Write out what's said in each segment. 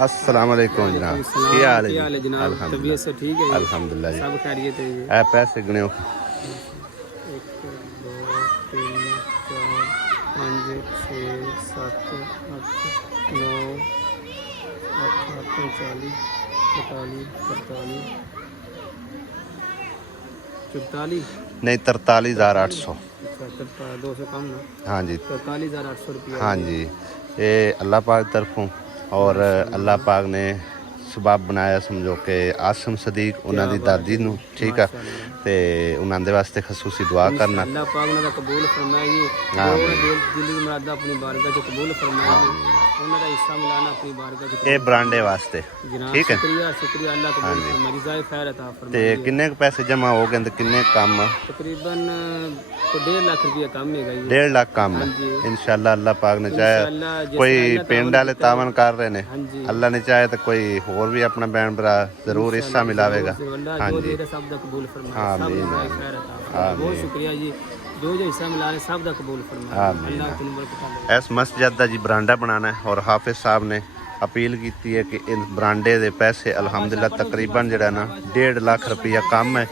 अस्सलाम वालेकुम जनाब, क्या हाल है जी? जनाब? तबीयत से ठीक है? अल्हम्दुलिल्लाह जी। सब खैरियत है जी? ऐ पैसे गिने हो? 1 2 3 4 5 6 7 8 9 8 40 45 47 44 नहीं 43,800। अच्छा 200 कम ना? हाँ जी, 43,800 रुपया। हाँ जी। ये अल्लाह पाक तरफों और अल्लाह पाक ने ਸਬਬ ਬਣਾਇਆ ਸਮਝੋ ਕਿ ਆਸਮ ਸਦੀਕ ਉਹਨਾਂ ਦੀ ਦਾਦੀ ਨੂੰ ਠੀਕ ਆ ਤੇ ਉਹਨਾਂ ਦੇ ਵਾਸਤੇ ਖਸੂਸੀ ਦੁਆ ਕਰਨਾ। ਅੱਲਾਹ ਪਾਕ ਉਹਨਾਂ ਦਾ ਕਬੂਲ ਫਰਮਾਏ ਜੀ। ਦਿਲ ਦੀ ਮੁਰਾਦਾਂ ਆਪਣੀ ਬਾਰਗਾਹ 'ਚ ਕਬੂਲ ਫਰਮਾਏ ਜੀ। ਉਹਨਾਂ ਦਾ ਹਿੱਸਾ ਮਿਲਾਣਾ ਆਪਣੀ ਬਾਰਗਾਹ 'ਚ। ਇਹ ਬਰਾਂਡੇ ਵਾਸਤੇ ਠੀਕ ਹੈ। ਸ਼ੁਕਰੀਆ ਅੱਲਾਹ ਕਬੂਲ ਫਰਮਾਏ, ਜਜ਼ਾਏ ਖੈਰ ਅਤਾ ਫਰਮਾਏ। ਤੇ ਕਿੰਨੇ ਕੁ ਪੈਸੇ ਜਮਾ ਹੋ ਗਏ ਤੇ ਕਿੰਨੇ ਕੰਮ? ਤਕਰੀਬਨ 1.5 ਲੱਖ ਰੁਪਇਆ ਕੰਮ ਹੈਗਾ ਜੀ। 1.5 ਲੱਖ ਕੰਮ ਹੈ ਇਨਸ਼ਾਅੱਲਾ। ਅੱਲਾਹ ਪਾਕ ਨੇ ਚਾਹਿਆ ਕੋਈ ਪਿੰਡ ਵਾਲੇ ਤਾਵਨ ਕਰ ਰਹੇ ਨੇ, ਅੱਲਾਹ ਨੇ ਚਾਹਿਆ ਤਾਂ ਕੋਈ ਹੋਰ ਵੀ ਆਪਣਾ ਭੈਣ ਭਰਾ ਜ਼ਰੂਰ ਹਿੱਸਾ ਮਿਲਾਵੇਗਾ। ਹਾਂਜੀ ਸਭ ਦਾ ਕਬੂਲ ਫਰਮਾਏ, ਸਭ ਜਜ਼ਾਏ ਖੈਰ ਅਤਾ। ਬਹੁਤ ਸ਼ੁਕਰੀਆ ਜੀ, ਜੋ ਹਿੱਸਾ ਮਿਲਾ ਰਹੇ ਸਭ ਦਾ ਕਬੂਲ ਫਰਮਾਏ। ਅੱਲਾਹ ਤੁਹਾਨੂੰ ਬਰਕਤਾਂ ਦੇ। ਇਸ ਮਸਜਿਦ ਦਾ ਜੀ ਬਰਾਂਡਾ ਬਣਾਉਣਾ ਹੈ ਔਰ ਹਾਫਿਜ਼ ਸਾਹਿਬ ਨੇ अपील की है कि इन बरांडे के पैसे अल्हम्दुलिल्लाह तकरीबन जरा ना 1.5 लाख रुपया कम है।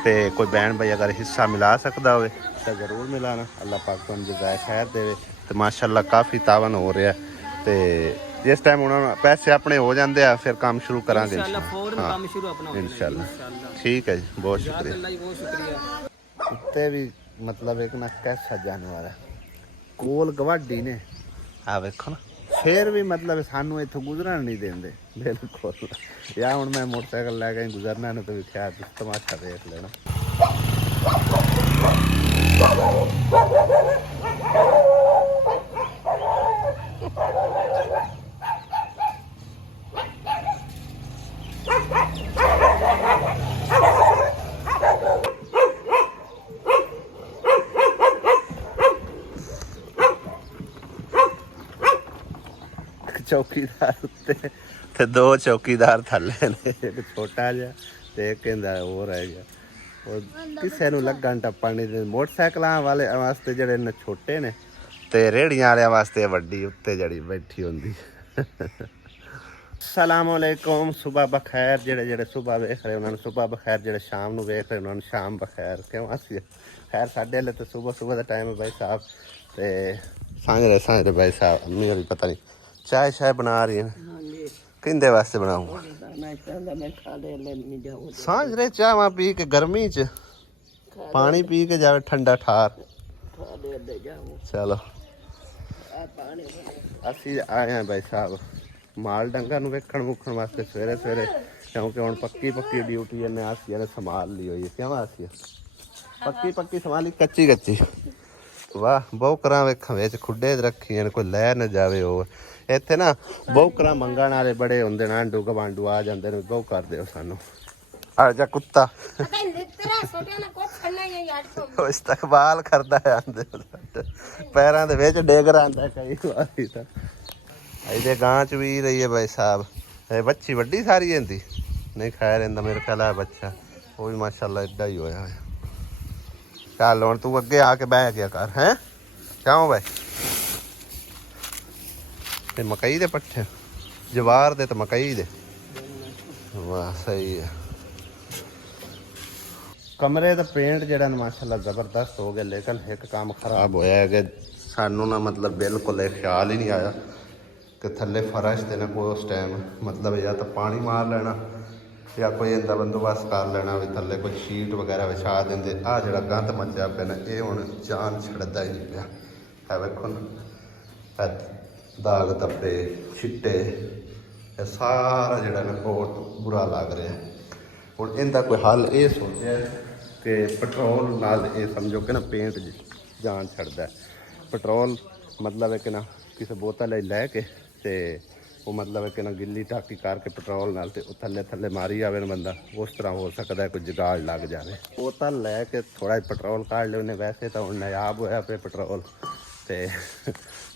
तो कोई बहन भाई अगर हिस्सा मिला सकता हो तो ज़रूर मिलाना। अल्लाह पाक तुम जज़ाए खैर दे। तो माशाअल्लाह काफ़ी तावन हो रहा है। तो जिस टाइम उन्होंने पैसे अपने हो जाते हैं फिर काम शुरू करांगे इंशाअल्लाह। ठीक है जी, बहुत शुक्रिया। कुत्ते भी मतलब एक ना कैसा जानवर है, कोल गवाडी ने आ वेखो ना, फिर भी मतलब सानू इतों गुजरन नहीं देंगे बिल्कुल। या हूँ मैं मोटरसाइकिल लैके गुजरना ने तो ख्याल तमाशा देख लेना। चौकीदार उत्ते ते 2 चौकीदार थले ने, एक छोटा जिहा ते एक इहदा होर है जिहा। और किसे नूं लगन टप्पण नहीं देंदे। मोटरसाइकिलां वाले वास्ते जेहड़े ने छोटे ने ते रेहड़ियां वाले वास्ते वड्डी उत्ते जड़ी बैठी होंदी। अस्सलाम वालेकुम, सुबह बखैर। जेहड़े जेहड़े सुबह वेख रहे उन्होंने सुबह बखैर, जेहड़े शाम नूं वेख रहे उन्होंने शाम बखैर। क्यों असी खैर साढ़े हले तो सुबह सुबह का टाइम है भाई साहब। ते सांझरे भाई साहब अम्मी होरी पता नहीं चाय शाय बना रही है। किंदे वास्ते बनाऊंगा? सांझरे चाह पी के गर्मी च पानी पी के जावे ठंडा ठार। चलो असी आए हैं भाई साहब माल डंगर नूं वेखण वूखण वास्ते सवेरे सवेरे, क्योंकि हुण पक्की पक्की ड्यूटी ने आसिया ने संभाल ली हुई है। क्यों आसिया पक्की पक्की संभाली, कच्ची कच्ची वाह। बहुकरा वेखा विच खुडे रखी कोई लै न जावे। हो इत्थे ना बहुकरा मंगण वाले बड़े हुंदे ने, आंडू गवांडू आ जांदे ने, बहु कर दिओ सानू। आ जा कुत्ता इस्तकबाल करदा है आंदे पैरां दे विच डिग रहांदा कई वारी। तां इहदे गां च भी रही है भाई साहब। बच्ची वड्डी सारी इहदी नहीं, खैर इहदा मेरे ख्याल है बच्चा वो भी माशाअल्लाह एडा ही होया है। चल हुण तू अगे आके बह गया कर हैं। क्यों भाई ते मकई दे पट्ठे जवार दे तो मकई दे, वाह सही है। कमरे का पेंट जरा माशाअल्लाह ज़बरदस्त हो गया, लेकिन एक काम खराब होया है कि सानू ना मतलब बिल्कुल ख्याल ही नहीं आया कि थले फर्श ते ना कोई उस टाइम मतलब या तो पानी मार लेना या कोई इनका बंदोबस्त कर लेना भी थले कोई शीट वगैरह विछा देंगे। आ जरा गंद मचा पे ना ये हुण जान छड़दा ही नहीं पिया है। वेखो ना दाग धब्बे छिट्टे ये सारा जड़ा ना बहुत बुरा लग रहा है। हुण इनका कोई हल ये सोचा कि पेट्रोल नाल ये समझो कि ना पेंट जान छड़दा है। पेट्रोल मतलब है कि ना किसी बोतल लैके ते वो मतलब है कि ना गिल्ली टाकी करके पेट्रोल नाल ते थले थले मारी जाए ना बंदा, उस तरह हो सकता है कोई जुगाड़ लग जाए। बोतल लैके थोड़ा पेट्रोल काट ले उन्हें, वैसे तो हूँ नायाब होया पे पेट्रोल तो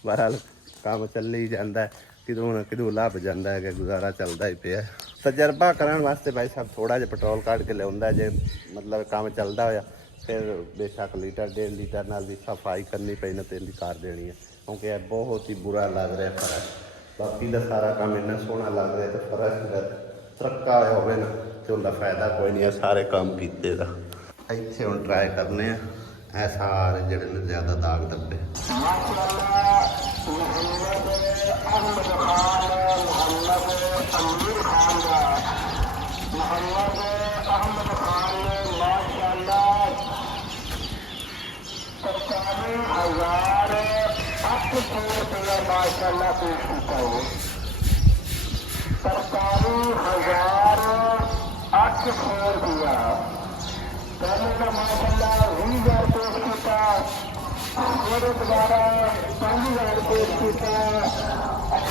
बहरहाल काम चल ही जाता है, किधरों ना किधरों लभ जाता है कि गुजारा चलता ही पे। तजर्बा करने वास्ते भाई साहब थोड़ा जहा पेट्रोल काट के लिया जे मतलब काम चलता होया फिर बेशक लीटर 1.5 लीटर नाल भी सफाई करनी पैनी तो इनकी कर देनी है, क्योंकि बहुत ही बुरा लग रहा है फर्श। ਬਾਕੀ ਦਾ ਸਾਰਾ ਕੰਮ ਇੰਨਾ ਸੋਹਣਾ ਲੱਗ ਰਿਹਾ ਤੇ ਫਰਸ਼ ਦਾ ਤਰੱਕਾ ਹੋਇਆ ਹੋਵੇ ਨਾ ਤੇ ਉਹਦਾ ਫਾਇਦਾ ਕੋਈ ਨਹੀਂ ਆ ਸਾਰੇ ਕੰਮ ਕੀਤੇ ਦਾ। ਇੱਥੇ ਹੁਣ ਟਰਾਈ ਕਰਨੇ ਆ ਇਹ ਸਾਰੇ ਜਿਹੜੇ ਨੇ ਜ਼ਿਆਦਾ ਦਾਗ ਧੱਬੇ। माशाल्लाह पेश होता है सरकारी 1008 रुपया पहले का माशाल्लाह 20,000 पेश किया मेरे द्वारा 5,000 पेश किया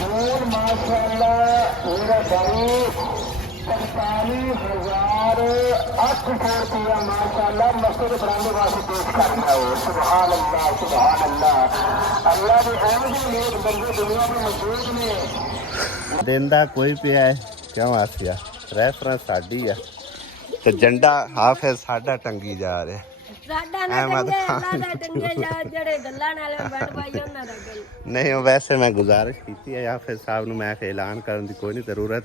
और माशाल्लाह मेरा भाई 45,800 रुपया माशाल्लाह मस्जिद बनाने वास्ते पेश करता है। सुभान अल्लाह अल्लाह ने ऐसे नेक बंदे दुनिया में मौजूद ने। ਦਿੰਦਾ ਕੋਈ ਪਿਆ ਹੈ ਕਿਉਂ ਆਸਿਆ ਰੈਫਰੈਂਸ ਸਾਡੀ ਆ ਤੇ ਝੰਡਾ ਹਾਫਿਜ਼ ਸਾਡਾ ਟੰਗੀ ਜਾ ਰਿਹਾ। ਸਾਡਾ ਨਾ ਟੰਗੇ ਅੱਲਾ ਦਾ ਟੰਗੇ ਜਾ ਜਿਹੜੇ ਗੱਲਾਂ ਨਾਲ ਬੈਠ ਪਾਈ ਉਹਨਾਂ ਦਾ ਗੱਲ ਨਹੀਂ ਉਹ ਵੈਸੇ ਮੈਂ ਗੁਜ਼ਾਰਿਸ਼ ਕੀਤੀ ਹੈ ਹਾਫਿਜ਼ ਸਾਹਿਬ ਨੂੰ ਮੈਂ ਕਿ ਐਲਾਨ ਕਰਨ ਦੀ ਕੋਈ ਨਹੀਂ ਜ਼ਰੂਰਤ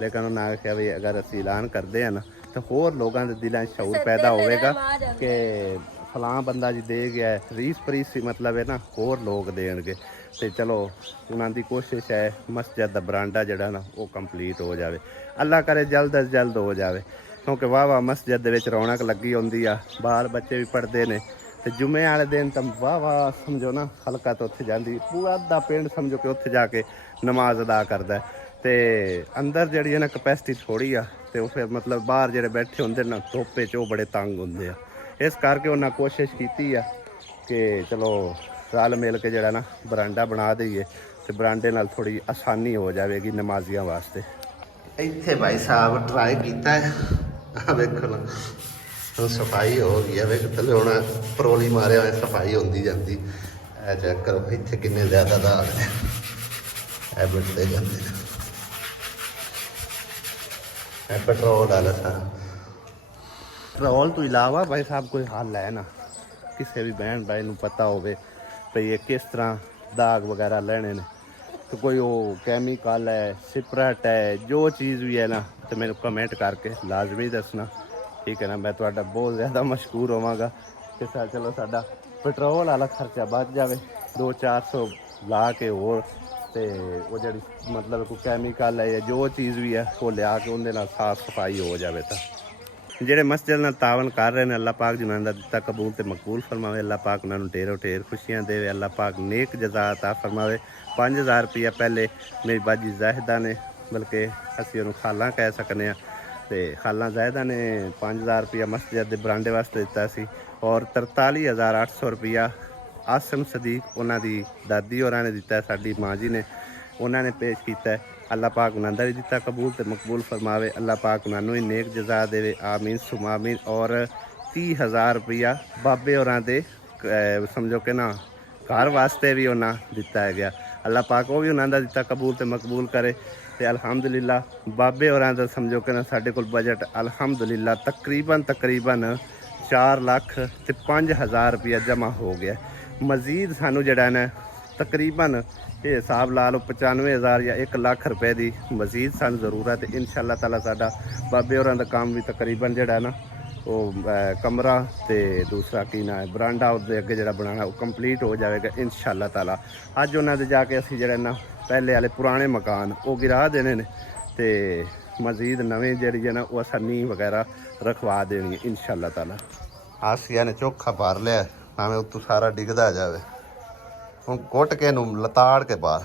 ਲੇਕਿਨ ਉਹਨਾਂ ਨੇ ਕਿਹਾ ਵੀ ਅਗਰ ਅਸੀਂ ਐਲਾਨ ਕਰਦੇ ਹਾਂ ਨਾ ਤਾਂ ਹੋਰ ਲੋਕਾਂ ਦੇ ਦਿਲਾਂ 'ਚ ਸ਼ਊਰ ਪੈਦਾ ਹੋਵੇਗਾ ਕਿ ਫਲਾਂ ਬੰਦਾ ਜੀ ਦੇ ਗਿਆ ਰੀਸ ਪਰੀਸ ਮਤਲਬ ਹੈ ਨਾ ਹੋਰ ਲੋਕ ਦੇਣਗੇ ਤੇ ਚਲੋ ਉਹਨਾਂ ਦੀ ਕੋਸ਼ਿਸ਼ ਹੈ ਮਸਜਿਦ ਦਾ ਬਰਾਂਡਾ ਜਿਹੜਾ ਨਾ ਉਹ ਕੰਪਲੀਟ ਹੋ ਜਾਵੇ। ਅੱਲਾ ਕਰੇ ਜਲਦ ਅਜ ਜਲਦ ਹੋ ਜਾਵੇ ਕਿਉਂਕਿ ਵਾਹ ਮਸਜਿਦ ਦੇ ਵਿੱਚ ਰੌਣਕ ਲੱਗੀ ਹੁੰਦੀ ਆ ਬਾਹਰ ਬੱਚੇ ਵੀ ਪੜ੍ਹਦੇ ਨੇ ਤੇ ਜੁਮੇ ਵਾਲੇ ਦਿਨ ਤਾਂ ਵਾਹ ਸਮਝੋ ਨਾ ਹਲਕਾ ਤੋਂ ਉੱਥੇ ਜਾਂਦੀ ਪੂਰਾ ਅੱਧਾ ਪਿੰਡ ਸਮਝੋ ਕਿ ਉੱਥੇ ਜਾ ਕੇ ਨਮਾਜ਼ ਅਦਾ ਕਰਦਾ ਤੇ ਅੰਦਰ ਜਿਹੜੀ ਹੈ ਨਾ ਕਪੈਸਿਟੀ ਥੋੜੀ ਆ ਤੇ ਉਹ ਫਿਰ ਮਤਲਬ ਬਾਹਰ ਜਿਹੜੇ ਬੈਠੇ ਹੁੰਦੇ ਨਾ ਧੁੱਪੇ 'ਚ ਉਹ ਬੜੇ ਤੰਗ ਹੁੰਦੇ ਆ। ਇਸ ਕਰਕੇ ਉਹਨਾਂ ਕੋਸ਼ਿਸ਼ ਕੀਤੀ ਆ ਕਿ ਚਲੋ ਰਲ ਮਿਲ ਕੇ ਜਿਹੜਾ ਨਾ ਬਰਾਂਡਾ ਬਣਾ ਦਈਏ ਤੇ ਬਰਾਂਡੇ ਨਾਲ ਥੋੜੀ ਆਸਾਨੀ ਹੋ ਜਾਵੇਗੀ ਨਮਾਜ਼ੀਆਂ ਵਾਸਤੇ। ਇੱਥੇ ਭਾਈ ਸਾਹਿਬ ਟਰਾਈ ਕੀਤਾ ਹੈ ਆ ਵੇਖੋ ਨਾ ਹੁਣ ਸਫਾਈ ਹੋ ਗਈ ਹੈ ਵੇਖ ਥੱਲੇ ਹੁਣ ਪਰੋਲੀ ਮਾਰਿਆ ਹੋਇਆ ਸਫਾਈ ਹੁੰਦੀ ਜਾਂਦੀ। ਇਹ ਚੈੱਕ ਕਰੋ ਇੱਥੇ ਕਿੰਨੇ ਜ਼ਿਆਦਾ ਦਾਗ ਨੇ ਇਹ ਬਿਟਦੇ ਜਾਂਦੇ ਨੇ। ਇਹ ਪੈਟਰੋਲ ਵਾਲਾ ਸਾਰਾ ਪੈਟਰੋਲ ਤੋਂ ਇਲਾਵਾ ਭਾਈ ਸਾਹਿਬ ਕੋਈ ਹੱਲ ਹੈ ਨਾ ਕਿਸੇ ਵੀ ਭੈਣ ਭਾਈ ਨੂੰ ਪਤਾ ਹੋਵੇ ਭਈ ਇਹ ਕਿਸ ਤਰ੍ਹਾਂ ਦਾਗ ਵਗੈਰਾ ਲੈਣੇ ਨੇ ਤੇ ਕੋਈ ਉਹ ਕੈਮੀਕਲ ਹੈ ਸਿਪਰਟ ਹੈ ਜੋ ਚੀਜ਼ ਵੀ ਹੈ ਨਾ ਤੇ ਮੈਨੂੰ ਕਮੈਂਟ ਕਰਕੇ ਲਾਜ਼ਮੀ ਦੱਸਣਾ ਠੀਕ ਹੈ ਨਾ। ਮੈਂ ਤੁਹਾਡਾ ਬਹੁਤ ਜ਼ਿਆਦਾ ਮਸ਼ਕੂਰ ਹੋਵਾਂਗਾ ਕਿ ਚਲੋ ਸਾਡਾ ਪੈਟਰੋਲ ਵਾਲਾ ਖਰਚਾ ਬਚ ਜਾਵੇ 200-400 ਲਾ ਕੇ ਹੋਰ ਤੇ ਉਹ ਜਿਹੜੀ ਮਤਲਬ ਕੋਈ ਕੈਮੀਕਲ ਹੈ ਜਾਂ ਜੋ ਚੀਜ਼ ਵੀ ਹੈ ਉਹ ਲਿਆ ਕੇ ਉਹਦੇ ਨਾਲ ਸਾਫ਼ ਸਫਾਈ ਹੋ ਜਾਵੇ। ਤਾਂ ਜਿਹੜੇ ਮਸਜਿਦ ਨਾਲ ਤਾਵਨ ਕਰ ਰਹੇ ਨੇ ਅੱਲਾਹ ਪਾਕ ਜਿਨ੍ਹਾਂ ਦਾ ਦਿੱਤਾ ਕਬੂਲ ਤੇ ਮਕਬੂਲ ਫਰਮਾਵੇ। ਅੱਲਾਹ ਪਾਕ ਉਹਨਾਂ ਨੂੰ ਢੇਰੋ ਢੇਰ ਖੁਸ਼ੀਆਂ ਦੇਵੇ। ਅੱਲਾਹ ਪਾਕ ਨੇਕ ਜਜ਼ਾ ਅਤਾ ਫਰਮਾਵੇ। 5000 ਰੁਪਇਆ ਪਹਿਲੇ ਮੇਰੀ ਬਾਜੀ ਜ਼ਾਹਿਦਾ ਨੇ ਬਲਕਿ ਅਸੀਂ ਉਹਨੂੰ ਖਾਲਾਂ ਕਹਿ ਸਕਦੇ ਹਾਂ ਤੇ ਖਾਲਾਂ ਜ਼ਾਹਿਦਾ ਨੇ 5000 ਰੁਪਇਆ ਮਸਜਿਦ ਦੇ ਬਰਾਂਡੇ ਵਾਸਤੇ ਦਿੱਤਾ ਸੀ ਔਰ 43,800 ਰੁਪਇਆ ਆਸਮ ਸਦੀਕ ਉਹਨਾਂ ਦੀ ਦਾਦੀ ਹੋਰਾਂ ਨੇ ਦਿੱਤਾ ਸਾਡੀ ਮਾਂ ਜੀ ਨੇ ਉਹਨਾਂ ਨੇ ਪੇਸ਼ ਕੀਤਾ ਹੈ। ਅੱਲਾਹ ਪਾਕ ਉਹਨਾਂ ਦਾ ਵੀ ਦਿੱਤਾ ਕਬੂਲ ਤੇ ਮਕਬੂਲ ਫਰਮਾਵੇ। ਅੱਲਾਹ ਪਾਕ ਉਹਨਾਂ ਨੂੰ ਵੀ ਨੇਕ ਜਜ਼ਾ ਦੇਵੇ ਆਮੀਨ ਸੁਮ ਆਮੀਨ। ਔਰ 30,000 ਰੁਪਇਆ ਬਾਬੇ ਹੋਰਾਂ ਦੇ ਸਮਝੋ ਕਿ ਨਾ ਘਰ ਵਾਸਤੇ ਵੀ ਉਹਨਾਂ ਦਿੱਤਾ ਹੈ ਗਿਆ। ਅੱਲਾਹ ਪਾਕ ਉਹ ਵੀ ਉਹਨਾਂ ਦਾ ਦਿੱਤਾ ਕਬੂਲ ਤੇ ਮਕਬੂਲ ਕਰੇ ਤੇ ਅਲਹਮਦੁਲਿਲਾ ਬਾਬੇ ਹੋਰਾਂ ਦਾ ਸਮਝੋ ਕਿ ਨਾ ਸਾਡੇ ਕੋਲ ਬਜਟ ਅਲਹਮਦੁਲਿਲਾ ਤਕਰੀਬਨ 4,05,000 ਰੁਪਇਆ ਜਮ੍ਹਾਂ ਹੋ ਗਿਆ। ਮਜ਼ੀਦ ਸਾਨੂੰ ਜਿਹੜਾ ਨਾ ਤਕਰੀਬਨ ਇਹ ਹਿਸਾਬ ਲਾ ਲਓ 95,000 ਜਾਂ 1 ਲੱਖ ਰੁਪਏ ਦੀ ਮਜ਼ੀਦ ਸਾਨੂੰ ਜ਼ਰੂਰਤ ਹੈ। ਇਨਸ਼ਾ ਅੱਲਾਹ ਤਾਲਾ ਸਾਡਾ ਬਾਬੇ ਹੋਰਾਂ ਦਾ ਕੰਮ ਵੀ ਤਕਰੀਬਨ ਜਿਹੜਾ ਨਾ ਉਹ ਕਮਰਾ ਤੇ ਦੂਸਰਾ ਕੀ ਨਾ ਬਰਾਂਡਾ ਉਹਦੇ ਅੱਗੇ ਜਿਹੜਾ ਬਣਾਉਣਾ ਉਹ ਕੰਪਲੀਟ ਹੋ ਜਾਵੇਗਾ ਇਨਸ਼ਾ ਅੱਲਾਹ ਤਾਲਾ। ਅੱਜ ਉਹਨਾਂ ਦੇ ਜਾ ਕੇ ਅਸੀਂ ਜਿਹੜਾ ਨਾ ਪਹਿਲੇ ਵਾਲੇ ਪੁਰਾਣੇ ਮਕਾਨ ਉਹ ਗਿਰਾ ਦੇਣੇ ਨੇ ਤੇ ਮਜ਼ੀਦ ਨਵੇਂ ਜਿਹੜੀ ਹੈ ਨਾ ਉਹ ਆਸਾਨੀ ਵਗੈਰਾ ਰਖਵਾ ਦੇਣੀ ਹੈ ਇਨਸ਼ਾ ਅੱਲਾਹ ਤਾਲਾ। ਆਸੀਆ ਨੇ ਚੋਖਾ ਭਰ ਲਿਆ ਭਾਵੇਂ ਉੱਤੋਂ ਸਾਰਾ ਡਿੱਗਦਾ ਜਾਵੇ। ਹੁਣ ਕੁੱਟ ਕੇ ਇਹਨੂੰ ਲਤਾੜ ਕੇ ਬਾਹਰ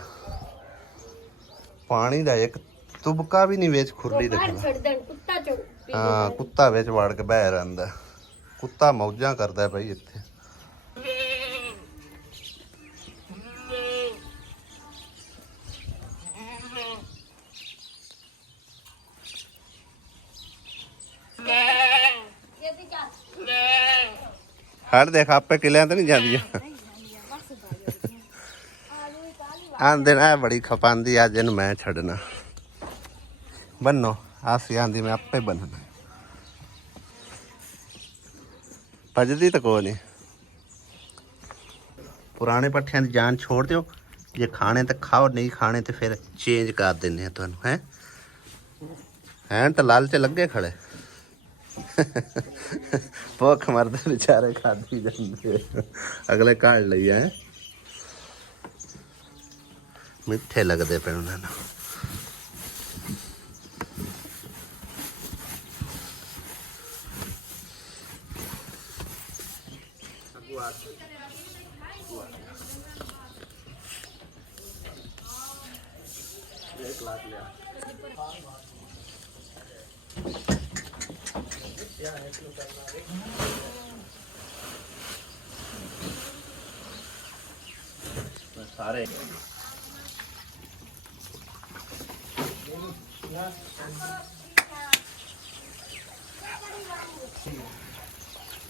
ਪਾਣੀ ਦਾ ਇੱਕ ਤੁਬਕਾ ਵੀ ਨਹੀਂ ਵਿੱਚ ਖੁਰਲੀ ਰੱਖਦਾ। ਹਾਂ ਕੁੱਤਾ ਵਿੱਚ ਵੜ ਕੇ ਬਹਿ ਰਹਿੰਦਾ। ਕੁੱਤਾ ਮੌਜਾਂ ਕਰਦਾ ਭਾਈ ਇੱਥੇ। ਹੜ ਦੇਖ ਆਪੇ ਕਿਲਿਆਂ ਤੇ ਨਹੀਂ ਜਾਂਦੀਆਂ ਆਂਦੇ ਨਾ ਬੜੀ ਖਪਾਂਦੀ ਅੱਜ ਇਹਨੂੰ ਮੈਂ ਛੱਡਣਾ ਬੰਨੋ ਆਸੀ ਆਂਦੀ ਮੈਂ ਆਪੇ ਬੰਨਣਾ ਭੱਜਦੀ ਤਾਂ ਕੋਈ ਨਹੀਂ। ਪੁਰਾਣੇ ਪੱਠਿਆਂ ਦੀ ਜਾਨ ਛੋੜ ਦਿਓ ਜੇ ਖਾਣੇ ਤੇ ਖਾਓ, ਨਹੀਂ ਖਾਣੇ ਤੇ ਫਿਰ ਚੇਂਜ ਕਰ ਦਿੰਦੇ ਆ ਤੁਹਾਨੂੰ। ਹੈਂ ਤਾਂ ਲਾਲਚ ਲੱਗੇ ਖੜੇ। ਭੁੱਖ ਮਰਦੇ ਵਿਚਾਰੇ ਖਾਧੀ ਜਾਂਦੇ, ਅਗਲੇ ਘੜ ਲਈ ਹੈ। ਮਿੱਠੇ ਲੱਗਦੇ ਪਏ ਉਹਨਾਂ ਨੂੰ। ਸਾਰੇ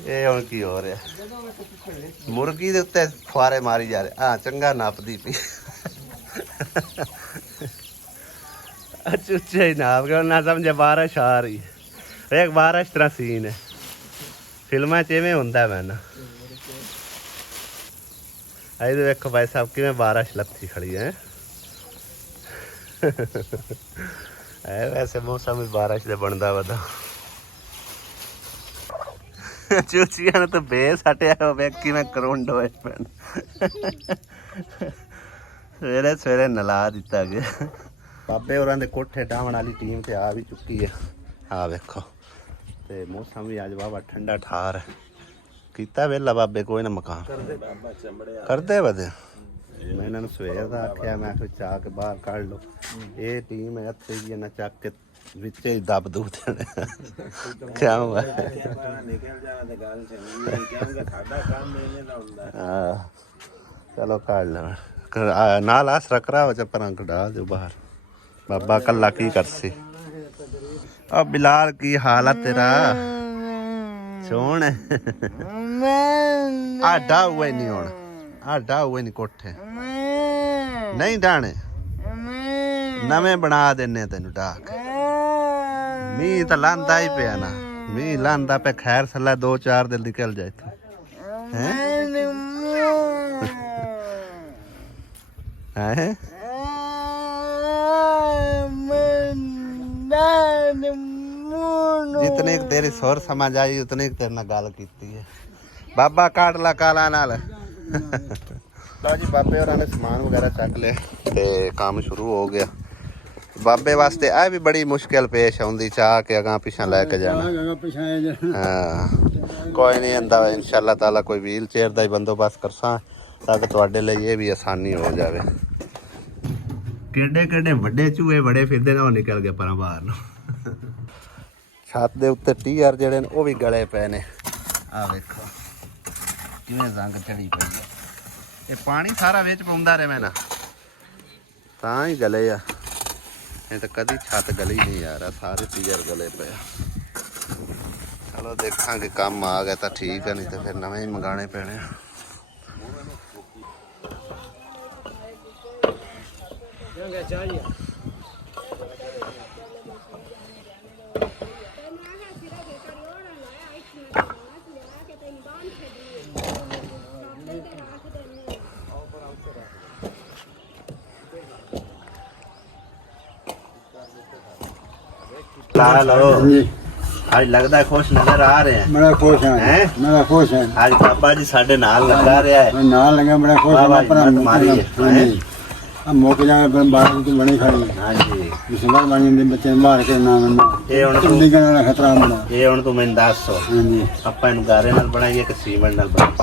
ਇਹ ਹੁਣ ਕੀ ਹੋ ਰਿਹਾ? ਮੁਰਗੀ ਦੇ ਉੱਤੇ ਫੁਆਰੇ ਮਾਰੀ ਜਾ ਰਹੇ। ਹਾਂ ਚੰਗਾ ਨੱਪਦੀ ਪਈ। ਚੁੱਚੇ ਹੀ ਨਾਪ ਕੇ ਨਾ ਸਮਝੇ ਬਾਰਿਸ਼ ਆ ਰਹੀ ਹੈ। ਇੱਕ ਬਾਰਿਸ਼ ਤਰ੍ਹਾਂ ਸੀਨ ਹੈ ਫਿਲਮਾਂ 'ਚ, ਇਵੇਂ ਹੁੰਦਾ ਮੈਨੂੰ। ਇਹਦੇ ਵੇਖੋ ਭਾਈ ਸਾਹਿਬ ਕਿਵੇਂ ਬਾਰਿਸ਼ ਲੱਥੀ ਖੜੀ ਹੈ। ਵੈਸੇ ਮੌਸਮ ਵੀ ਬਾਰਿਸ਼ ਦੇ ਬਣਦਾ ਵਦਾ। ਚੂਚੀਆਂ ਨੂੰ ਤਾਂ ਬੇਸ ਹਟਿਆ ਹੋਵੇ ਕਿਵੇਂ ਕਰੁੰਡ ਹੋਏ ਪੈਣ। ਸਵੇਰੇ ਸਵੇਰੇ ਨਲਾ ਦਿੱਤਾ ਗਿਆ। ਬਾਬੇ ਹੋਰਾਂ ਦੇ ਕੋਠੇ ਡਾਹਣ ਵਾਲੀ ਟੀਮ ਤੇ ਆ ਵੀ ਚੁੱਕੀ ਹੈ। ਆ ਵੇਖੋ ਤੇ ਮੌਸਮ ਵੀ ਅੱਜ ਵਾਵਾ ਠੰਡਾ ਠਾਰ ਹੈ। ਕੀਤਾ ਵੇਲਾ ਬਾਬੇ ਕੋਈ ਨਾ ਮਕਾਨ ਕਰਦੇ ਵਧੇ। ਮੈਂ ਇਹਨਾਂ ਨੂੰ ਸਵੇਰ ਦਾ ਆਖਿਆ, ਮੈਂ ਕਿਹਾ ਚਾਹ ਕੇ ਬਾਹਰ ਕੱਢ ਲਓ। ਇਹ ਟੀਮ ਹੈ ਇੱਥੇ ਜੀ ਨਾ ਚੱਕ ਕੇ ਵਿੱਚ ਹੀ ਦੱਬ ਦੂ ਦੇਣੇ। ਕਿਆ ਹੋਇਆ? ਹਾਂ ਚਲੋ ਕੱਢ ਲਓ ਨਾਲ ਆਸਰਾ ਕਰਾਓ ਚੱਪਰਾਂ ਕਢਾ ਦਿਓ ਬਾਹਰ। ਬਾਬਾ ਕੱਲਾ ਕੀ ਕਰਸੀ। ਆ ਬਿਲਾਲ ਕੀ ਹਾਲ ਆ ਤੇਰਾ? ਸੋਹਣ ਆ ਡਾ ਹੋਏ ਨਹੀਂ ਹੁਣ, ਆ ਡਾ ਹੋਏ ਨਹੀਂ ਕੋਠੇ ਨਹੀਂ ਡਾਣੇ, ਨਵੇਂ ਬਣਾ ਦਿੰਨੇ ਤੈਨੂੰ ਢਾਕ। ਮੀਂਹ ਤਾਂ ਲਾਂਦਾ ਹੀ ਪਿਆ ਨਾ, ਮੀਂਹ ਲਾਂਦਾ ਪਿਆ। ਖੈਰ ਸੱਲਾ 2-4 ਦਿਨ ਨਿਕਲ ਜਾਏ ਹੈ। जितने तेरी सुर समझ आई उतने तेरे नाल गल कीती है। बाबा काट ला काला नाल। लो जी बाबे होरां ने समान वगैरह चक ले ते काम शुरू हो गया। बाबे वास्ते आ भी बड़ी मुश्किल पेश आउंदी, चाह के अगां पिछां लैके जाना। हाँ कोई नहीं आंदा, इंशाअल्लाह ताला कोई व्हील चेयर दा ही बंदोबस्त करसां ताकि तुहाडे लई ये भी आसानी हो जावे। केडे केडे वड्डे चूहे बड़े फिरदे ने, निकल गए पर बाहर नूं। छत दे उत्ते टीआर ਜਿਹੜੇ ਨੇ ਉਹ ਵੀ ਗਲੇ ਪਏ ਨੇ। ਆ ਵੇਖੋ ਕਿਵੇਂ ਜ਼ੰਗ ਚੜੀ ਪਈ ਹੈ। ਇਹ ਪਾਣੀ ਸਾਰਾ ਵਿੱਚ ਪਾਉਂਦਾ ਰਹੇ ਮੈਂ ਨਾ ਤਾਂ ਹੀ ਗਲੇ ਆ। ਇਹ ਤਾਂ ਕਦੀ ਛੱਤ ਗਲੀ ਨਹੀਂ ਯਾਰ, ਸਾਰੇ ਟੀਆਰ ਗਲੇ ਪਏ ਆ। ਚਲੋ ਦੇਖਾਂਗੇ ਕੰਮ ਆ ਗਿਆ ਤਾਂ ਠੀਕ ਹੈ, ਨਹੀਂ ਤਾਂ ਫਿਰ ਨਵੇਂ ਹੀ ਮੰਗਾਣੇ ਪੈਣੇ ਆ। आज लगता है खुश नजर आ रहे हैं। बड़ा खुश है, बड़ा खुश है। आज बाबा जी साढ़े नाल लगा रहा है, नाल लगा बड़ा खुश है। हमारी अब मौके जाके बाहर तो बनी खड़ी। हाँ जी मुसलमान बनी दे बच्चे मार के नाम ये हुन जिंदगी का खतरा बड़ा। ये हुन तू मैंने दस सौ हां जी ਆਪਾਂ ਇਹਨੂੰ ਗਾਰੇ ਨਾਲ ਬਣਾਈਏ ਕਿ ਸੀਮੈਂਟ ਨਾਲ ਬਣਾਈਏ?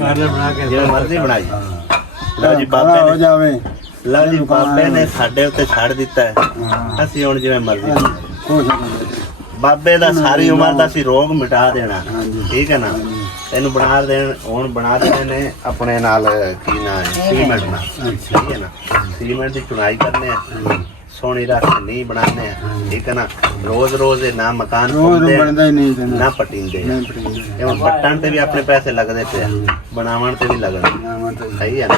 गारे बना के ਜਿਵੇਂ ਮਰਜ਼ੀ ਬਣਾਈ। ਲਓ ਜੀ ਬਾਬੇ हो ਨੇ, जावे। ਲਓ ਜੀ ਬਾਬੇ ਨੇ ਸਾਡੇ ਉੱਤੇ ਛੱਡ ਦਿੱਤਾ ਹੈ। ਅਸੀਂ ਹੁਣ ਜਿਵੇਂ ਮਰਜ਼ੀ खुश है। ਬਾਬੇ ਦਾ ਸਾਰੀ ਉਮਰ ਦਾ ਸੀ ਰੋਗ ਮਿਟਾ ਦੇਣਾ। ਹਾਂਜੀ। ਠੀਕ ਹੈ ਨਾ? ਇਹਨੂੰ ਬਣਾ ਦੇਣ, ਹੁਣ ਬਣਾ ਦੇਣੇ ਨੇ ਆਪਣੇ ਨਾਲ ਕੀ ਨਾ ਹੈ ਸੀਮੈਂਟ ਨਾਲ। ਠੀਕ ਹੈ ਨਾ? ਸੀਮੈਂਟ ਦੀ ਚੁਣਾਈ ਕਰਨੇ ਆ, ਸੋਹਣੀ ਰੱਖ ਨਹੀਂ ਬਣਾਉਂਦੇ ਆ। ਠੀਕ ਹੈ ਨਾ? ਰੋਜ਼ ਰੋਜ਼ ਇਹ ਨਾ ਮਕਾਨ रोज बनदा ही नहीं ਨਾ ਪਟੀਂਦੇ। नहीं पड़ी ਇਹ ਹੁਣ ਪੱਟਣ ਤੇ ਵੀ ਆਪਣੇ ਪੈਸੇ ਲੱਗਦੇ ਪਏ ਆ, ਬਣਾਉਣ ਤੇ ਵੀ ਲੱਗਣੇ। ਸਹੀ ਹੈ ਨਾ?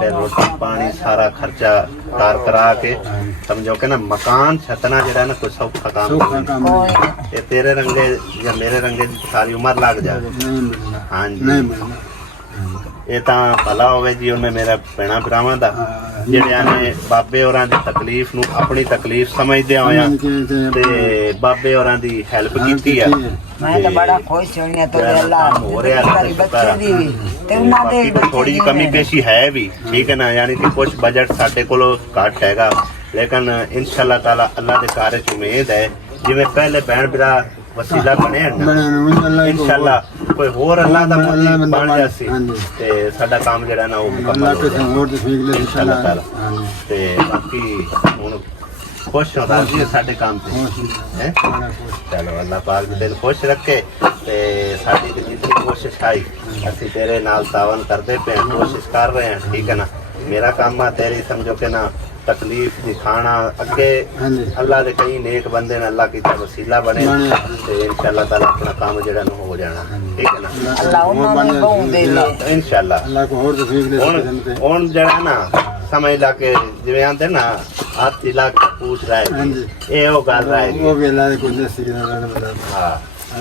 ਤੇ ਰੋਟੀ ਪਾਣੀ ਸਾਰਾ ਖਰਚਾ ਕਾਰ ਕਰਾ ਕੇ ਸਮਝੋ ਕਿ ਨਾ ਮਕਾਨ ਛੱਤਣਾ ਜਿਹੜਾ ਨਾ ਕੋਈ ਸੌਖਾ ਕੰਮ काम ਨਹੀਂ। ਇਹ ਤੇਰੇ ਰੰਗੇ ਜਾਂ ਮੇਰੇ ਰੰਗੇ ਦੀ ਸਾਰੀ ਉਮਰ ਲੱਗ ਜਾਵੇ। नहीं मिलना ਹਾਂਜੀ नहीं मिलना। ਇਹ ਤਾਂ ਭਲਾ ਹੋਵੇ ਜੀ ਉਹਨੇ ਮੇਰਾ ਭੈਣਾਂ ਭਰਾਵਾਂ ਦਾ ਜਿਹੜਿਆਂ ਨੇ ਬਾਬੇ ਹੋਰਾਂ ਦੀ ਤਕਲੀਫ ਨੂੰ ਆਪਣੀ ਤਕਲੀਫ ਸਮਝਦਿਆਂ ਹੋਇਆਂ ਤੇ ਬਾਬੇ ਹੋਰਾਂ ਦੀ ਹੈਲਪ ਕੀਤੀ ਆ। ਮੈਂ ਤਾਂ ਬੜਾ ਖੁਸ਼ ਹੋਈ ਹਾਂ ਤੋਰੇ ਅੱਲਾਹ ਹੋ ਰਿਹਾ ਮੇਰੀ ਬੱਚੇ ਦੀ ਵੀ ਤੇ ਉਹਨਾਂ ਦੇ ਥੋੜੀ ਜਿਹੀ ਕਮੀ ਪੇਸ਼ੀ ਹੈ ਵੀ, ਠੀਕ ਹੈ ਨਾ, ਯਾਨੀ ਕਿ ਕੁਝ ਬਜਟ ਸਾਡੇ ਕੋਲ ਘੱਟ ਹੈਗਾ, ਲੇਕਿਨ ਇਨਸ਼ਾਅੱਲਾ ਤਾਲਾ ਅੱਲਾਹ ਦੇ ਘਰ ਚ ਉਮੀਦ ਹੈ ਜਿਵੇਂ ਪਹਿਲੇ ਭੈਣ ਭਰਾ ਵਸੀਲਾ ਬਣੇ ਹਨ ਇਨਸ਼ਾਅੱਲਾ ਕੋਈ ਹੋਰ ਅੱਲਾਹ ਦਾ ਮੁਰੀਦ ਬਣ ਜਾਸੀ ਤੇ ਸਾਡਾ ਕੰਮ ਜਿਹੜਾ ਨਾ ਉਹ ਮੁਕੰਮਲ ਹੋ ਜਾਏ ਇਨਸ਼ਾਅੱਲਾ ਤਾਲਾ। ਤੇ ਬਾਕੀ ਹੁਣ ਖੁਸ਼ ਹੋ ਰਾਜ਼ੀ ਸਾਡੇ ਕੰਮ ਤੇ ਹੈ। ਚਲੋ ਅੱਲਾਹ ਪਾਕ ਜੀ ਦਿਲ ਖੁਸ਼ ਰੱਖੇ ਤੇ ਸਾਡੀ ਜਿੰਨੀ ਕੋਸ਼ਿਸ਼ ਆਈ ਅਸੀਂ ਤੇਰੇ ਨਾਲ ਤਾਵਨ ਕਰਦੇ ਪਏ ਕੋਸ਼ਿਸ਼ ਕਰ ਰਹੇ ਹਾਂ, ਠੀਕ ਹੈ ਨਾ। ਮੇਰਾ ਕੰਮ ਆ ਤੇਰੀ ਸਮਝੋ ਕਿ ਨਾ ਤਕਲੀਫ ਦਿਖਾਣਾ ਅੱਗੇ ਅੱਲਾਹ ਦੇ ਕਈ ਨੇਕ ਬੰਦੇ ਨੇ ਅੱਲਾਹ ਕੀਤਾ ਵਸੀਲਾ ਬਣੇ ਤੇ ਇਨਸ਼ਾਅੱਲਾ ਤਾਲਾ ਆਪਣਾ ਕੰਮ ਜਿਹੜਾ ਨੂੰ ਹੋ ਜਾਣਾ, ਠੀਕ ਹੈ ਨਾ। ਅੱਲਾਹ ਉਹਨਾਂ ਨੂੰ ਬਹੁਤ ਦੇ ਦੇ ਇਨਸ਼ਾਅੱਲਾ ਹੁਣ ਜਿਹੜਾ ਨਾ ਸਮਝ ਲਾ ਕੇ ਜਿਵੇਂ ਆਂਦੇ ਨਾ ਹੱਥ ਲਾ ਕੇ ਪੁੱਛ ਰਹਾ ਹੈ ਇਹ ਉਹ ਗੱਲ ਹੈ ਹਾਂ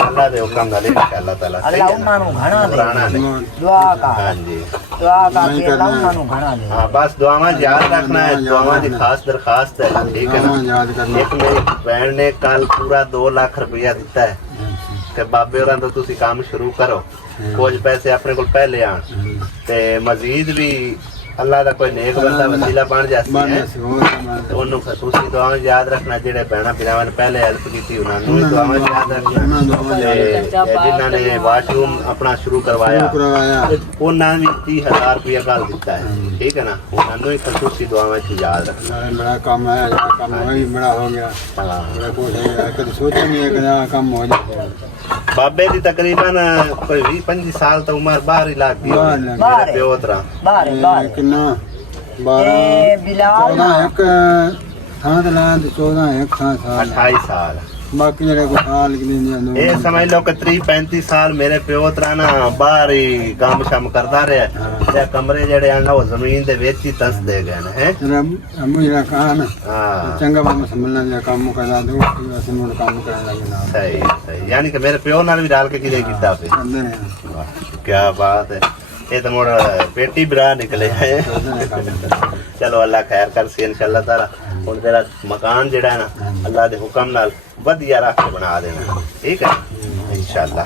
ਅੱਲਾਹ ਦੇ ਹੁਕਮ ਨਾਲ ਇਨਸ਼ਾਅੱਲਾ ਤਾਲਾ ਅੱਲਾਹ ਉਹਨਾਂ ਨੂੰ ਘਣਾ ਪੁਰਾਣਾ ਦੇ ਨੇ ਦੁਆ ਕਰ ਹਾਂਜੀ ਦੁਆ ਕਰਕੇ ਅੱਲਾਹ ਉਹਨਾਂ ਨੂੰ ਘਣਾ ਦੇ। हाँ बस दुआवां याद रखना है, दुआवां की खास दरखास्त है, ठीक है ना। एक मेरी बहन ने कल पूरा 2 लाख रुपया दिता है कि बाबे होरां तो तुसी काम शुरू करो, कुछ पैसे अपने को पहले आन ते मजीद भी अल्लाह दा कोई नेक बंदा वसीला बन जासी है ਉਹਨੂੰ ਖਸੂਸੀ ਦੁਆਵਾਂ ਯਾਦ ਰੱਖਣਾ। ਜਿਹੜੇ ਭੈਣਾਂ ਭਰਾਵਾਂ ਨੇ ਪਹਿਲੇ ਹੈਲਪ ਕੀਤੀ ਉਹਨਾਂ ਨੂੰ ਵੀ ਦੁਆਵਾਂ ਯਾਦ ਰੱਖਣਾ ਤੇ ਜਿਨ੍ਹਾਂ ਨੇ ਵਾਸ਼ਰੂਮ ਆਪਣਾ ਸ਼ੁਰੂ ਕਰਵਾਇਆ ਉਹਨਾਂ ਵੀ 30,000 ਰੁਪਇਆ ਕੱਲ ਦਿੱਤਾ ਹੈ, ਠੀਕ ਹੈ ਨਾ। ਉਹਨਾਂ ਨੂੰ ਵੀ ਖਸੂਸੀ ਦੁਆਵਾਂ ਚ ਯਾਦ ਰੱਖਣਾ। बड़ा काम है, काम वही बड़ा हो गया, बड़ा कुछ है, कभी सोचा नहीं है कि काम हो जाए। ਬਾਬੇ ਦੀ ਤਕਰੀਬਨ ਕੋਈ 20-25 ਸਾਲ ਤੋਂ ਉਮਰ ਬਾਹਰ ਹੀ ਲੱਗ ਗਈ ਮੇਰੇ ਪਿਓ ਤਰ੍ਹਾਂ ਬਾਹਰ ਬਾਹਰ किन्ना ਇਹ 12 ਬਿਲਾਲ 14 एक ਥਾਂ ਤੇ ਲਾਂ ਤੇ 14 ਇੱਕ ਥਾਂ ਸਾਲ 28 ਸਾਲ ਬਾਕੀ ਜਿਹੜੇ ਕੋ ਸਾਲ ਕਿ ਨਹੀਂ ਇਹ ਸਮਝ ਲਓ ਕਿ 30-35 ਸਾਲ ਮੇਰੇ ਪਿਓ ਤਰ੍ਹਾਂ ਨਾ ਬਾਹਰ ਹੀ ਕੰਮ ਸ਼ਮ ਕਰਦਾ ਰਿਹਾ ਤੇ ਕਮਰੇ ਜਿਹੜੇ ਆ ਨਾ ਉਹ ਜ਼ਮੀਨ ਦੇ ਵਿੱਚ ਹੀ ਤਸ ਦੇ ਗਏ ਨੇ ਹੈ। ਜਰਾ ਅਮੂ ਜਿਹੜਾ ਕਾਨ ਹਾਂ ਚੰਗਾ ਬਾਮ ਸੰਭਲਣਾ ਜਾਂ ਕੰਮ ਕਰਦਾ ਦੋ ਅਸੀਂ ਨੂੰ ਕੰਮ ਕਰਨ ਲੱਗੇ ਨਾ ਸਹੀ ਸਹੀ, ਯਾਨੀ ਕਿ ਮੇਰੇ ਪਿਓ ਨਾਲ ਵੀ ਰਲ ਕੇ ਕਿਲੇ ਕੀਤਾ ਫੇ। ਕਰਦੇ ਨੇ ਕੀ ਬਾਤ ਹੈ, ਇਹ ਤਾਂ ਮੋੜ ਬੇਟੀ ਭਰਾ ਨਿਕਲੇ ਹੈ। ਚਲੋ ਅੱਲਾ ਖੈਰ ਕਰਸੀ ਇਨਸ਼ਾਅੱਲਾ ਤਾਲਾ। ਹੁਣ ਤੇਰਾ ਮਕਾਨ ਜਿਹੜਾ ਹੈ ਨਾ ਅੱਲਾ ਦੇ ਹੁਕਮ ਨਾਲ ਵਧੀਆ ਰੱਖ ਕੇ ਬਣਾ ਦੇਣਾ, ਠੀਕ ਹੈ ਇਨਸ਼ਾਅੱਲਾ।